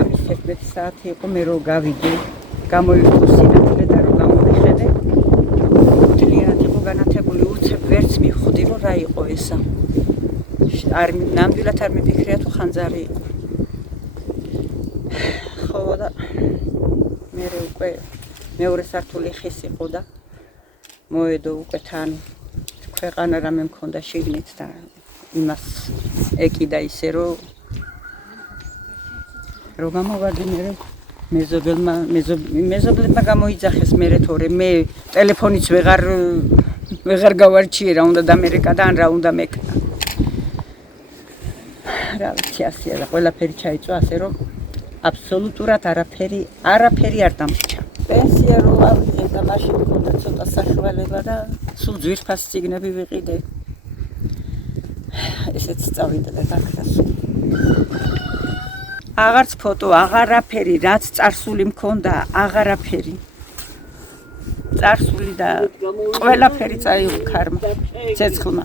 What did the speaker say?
ამის 11 საათი იყო მე რო გავიდე გამოიყო სინათლე და რო გამოვიხედე მთლიანად იყო განათებული უცებ ვერც მივხვდი რომ რა იყო ესა არ ნამდვილად არ მიფიქრია თუ ხანძარი იყო ხო და მე უკვე მეორე სართული ხის იყო და მოედო უკვე თან ქვეყანა რამე მქონდა შიგნით და იმას ეკიდა ისე რომ გამოვარდი მე მეზობლებმა გამოიძახეს მე თორე მე ტელეფონიც ვეღარ გავარჩიე რა უნდა დამერეკა და ან რა უნდა მეკნა რა ვიცი ასეა და ყველაფერი ჩაიწვა ასე რომ აბსოლუტურად არაფერი არ დამრჩა პენსია რო ავიღე და მაშინ მქონდა ცოტა საშუალება და სულ ძვირფას წიგნები ვიყიდე ესეც წავიდა და გაქრასო აღარც ფოტო აღარაფერი რაც წარსული მქონდა აღარაფერი წარსული და ყველაფერი წაიღო ქარმა ცეცხლმა